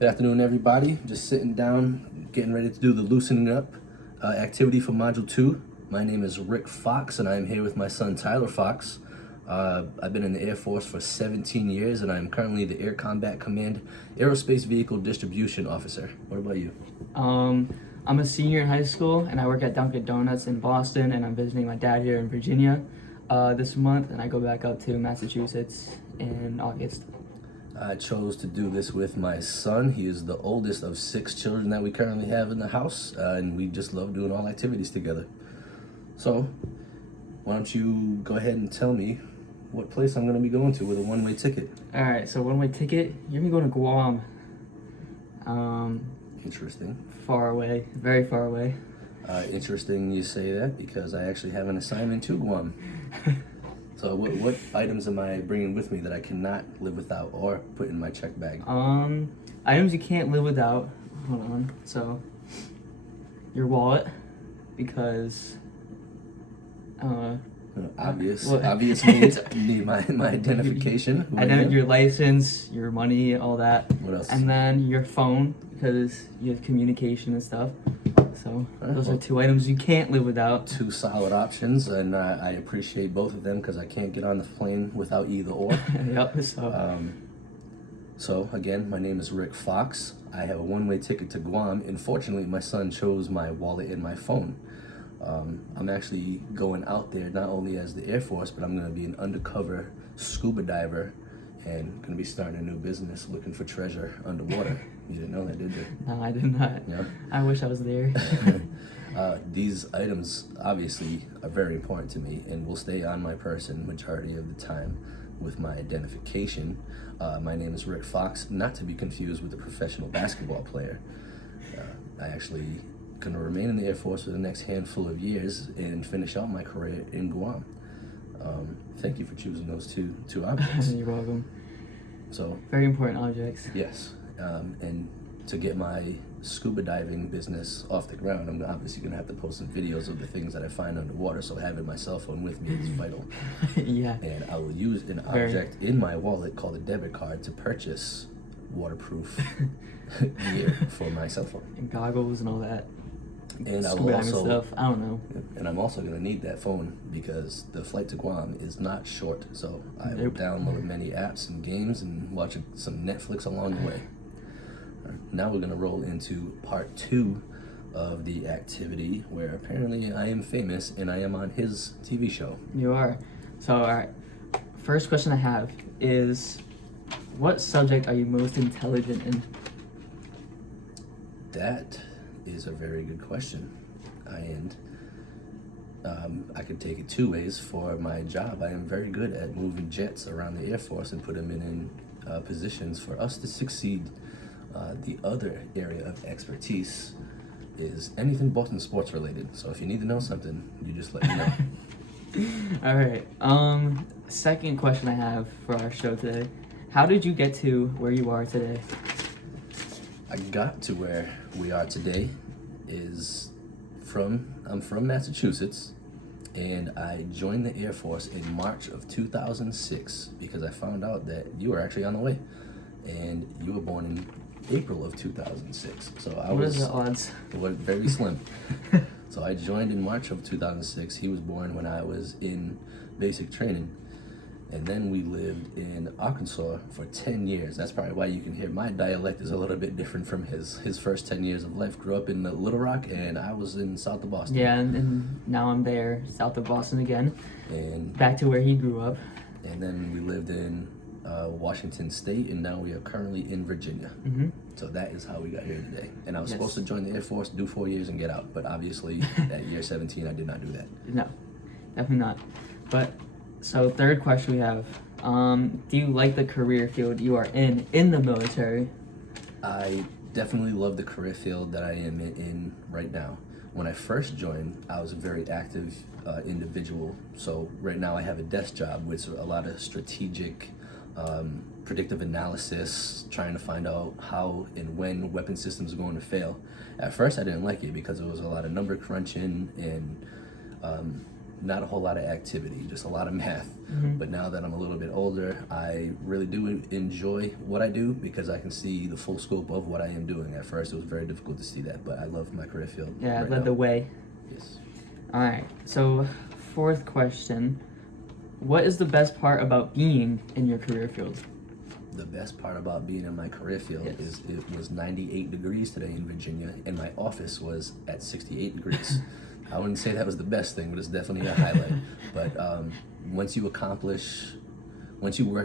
Good afternoon, everybody. Just sitting down, getting ready to do the loosening up activity for Module 2. My name is Rick Fox, and I am here with my son, Tyler Fox. I've been in the Air Force for 17 years, and I am currently the Air Combat Command Aerospace Vehicle Distribution Officer. What about you? I'm a senior in high school, and I work at Dunkin' Donuts in Boston, and I'm visiting my dad here in Virginia this month, and I go back up to Massachusetts in August. I chose to do this with my son. He is the oldest of 6 children that we currently have in the house, and we just love doing all activities together. So, why don't you go ahead and tell me what place I'm going to be going to with a one-way ticket? All right, so one-way ticket. You're gonna go to Guam. Interesting. Far away, very far away. Interesting you say that, because I actually have an assignment to Guam. So what items am I bringing with me that I cannot live without or put in my check bag? Items you can't live without. Hold on. So, your wallet, because Obvious what? need my identification. Who And I then am. your license, your money, all that. What else? And then your phone, because you have communication and stuff. So those are well, 2 items you can't live without. 2 solid options, and I appreciate both of them because I can't get on the plane without either or. Yep. So So again, my name is Rick Fox. I have a one-way ticket to Guam. Unfortunately, my son chose my wallet and my phone. I'm actually going out there not only as the Air Force, but I'm going to be an undercover scuba diver and going to be starting a new business looking for treasure underwater. You didn't know that, did you? no, I did not. Yeah. I wish I was there. These items obviously are very important to me and will stay on my person majority of the time with my identification. My name is Rick Fox, not to be confused with a professional basketball player. I actually going to remain in the Air Force for the next handful of years and finish out my career in Guam. Thank you for choosing those two objects. You're welcome. So, Very important objects. yes, and to get my scuba diving business off the ground, I'm obviously going to have to post some videos of the things that I find underwater, so having my cell phone with me is vital. Yeah. And I will use an object in my wallet called a debit card to purchase waterproof gear for my cell phone. And goggles and all that. And I Scuba will diving also, stuff. I don't know. and I'm also going to need that phone because the flight to Guam is not short. So I will Nope. download many apps and games and watch some Netflix along the way. All right, now we're going to roll into part 2 of the activity, where apparently I am famous and I am on his TV show. You are. So, all right. First question I have is, what subject are you most intelligent in? That is a very good question. I could take it 2 ways. For my job, I am very good at moving jets around the Air Force and put them in positions for us to succeed. The other area of expertise is anything Boston sports related. So if you need to know something, you just let me know. All right. Second question I have for our show today. How did you get to where you are today? I got to where we are today I'm from Massachusetts, and I joined the Air Force in March of 2006 because I found out that you were actually on the way, and you were born in April of 2006. So What is the odds? was very slim. So I joined in March of 2006. He was born when I was in basic training. And then we lived in Arkansas for 10 years. That's probably why you can hear my dialect is a little bit different from his. His first 10 years of life grew up in Little Rock, and I was in south of Boston. Yeah, and now I'm there, south of Boston again, And back to where he grew up. then we lived in Washington State, and now we are currently in Virginia. Mm-hmm. So that is how we got here today. And I was Yes. supposed to join the Air Force, do 4 years, and get out. But obviously, at year 17, I did not do that. No, definitely not. But, so third question we have. Do you like the career field you are in the military? I definitely love the career field that I am in right now. When I first joined, I was a very active individual. So right now I have a desk job with a lot of strategic, predictive analysis, trying to find out how and when weapon systems are going to fail. At first I didn't like it because it was a lot of number crunching and not a whole lot of activity, just a lot of math. Mhm. But now that I'm a little bit older, I really do enjoy what I do because I can see the full scope of what I am doing. At first, it was very difficult to see that, but I love my career field. Yeah, right led now. the way. Yes. All right. So, fourth question: what is the best part about being in your career field? The best part about being in my career field Yes. is it was 98 degrees today in Virginia, and my office was at 68 degrees. I wouldn't say that was the best thing, but it's definitely a highlight. But once you work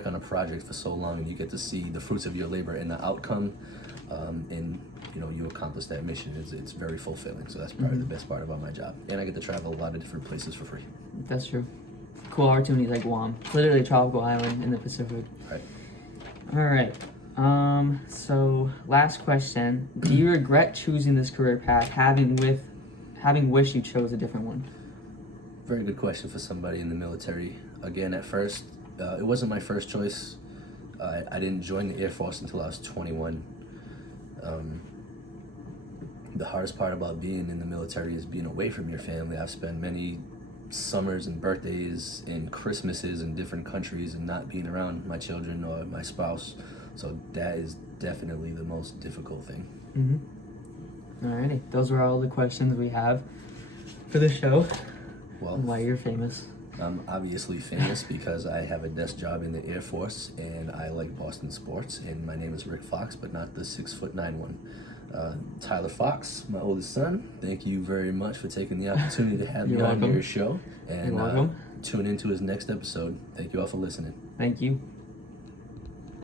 on a project for so long and you get to see the fruits of your labor and the outcome, and you accomplish that mission, it's very fulfilling. So that's probably the best part about my job, and I get to travel a lot of different places for free. That's true. Cool opportunities like Guam, literally a tropical island in the Pacific. Right. All right. So last question: do you regret choosing this career path, having wished you chose a different one? Very good question for somebody in the military. Again, at first, it wasn't my first choice. I didn't join the Air Force until I was 21. The hardest part about being in the military is being away from your family. I've spent many summers and birthdays and Christmases in different countries and not being around my children or my spouse. So that is definitely the most difficult thing. Alrighty, those were all the questions we have for the show. Well, Why you're famous. I'm obviously famous because I have a desk job in the Air Force and I like Boston sports, and my name is Rick Fox, but not the 6'9" one. Tyler Fox, my oldest son, thank you very much for taking the opportunity to have me You're on welcome. your show, and You're welcome. tune into his next episode. Thank you all for listening. Thank you.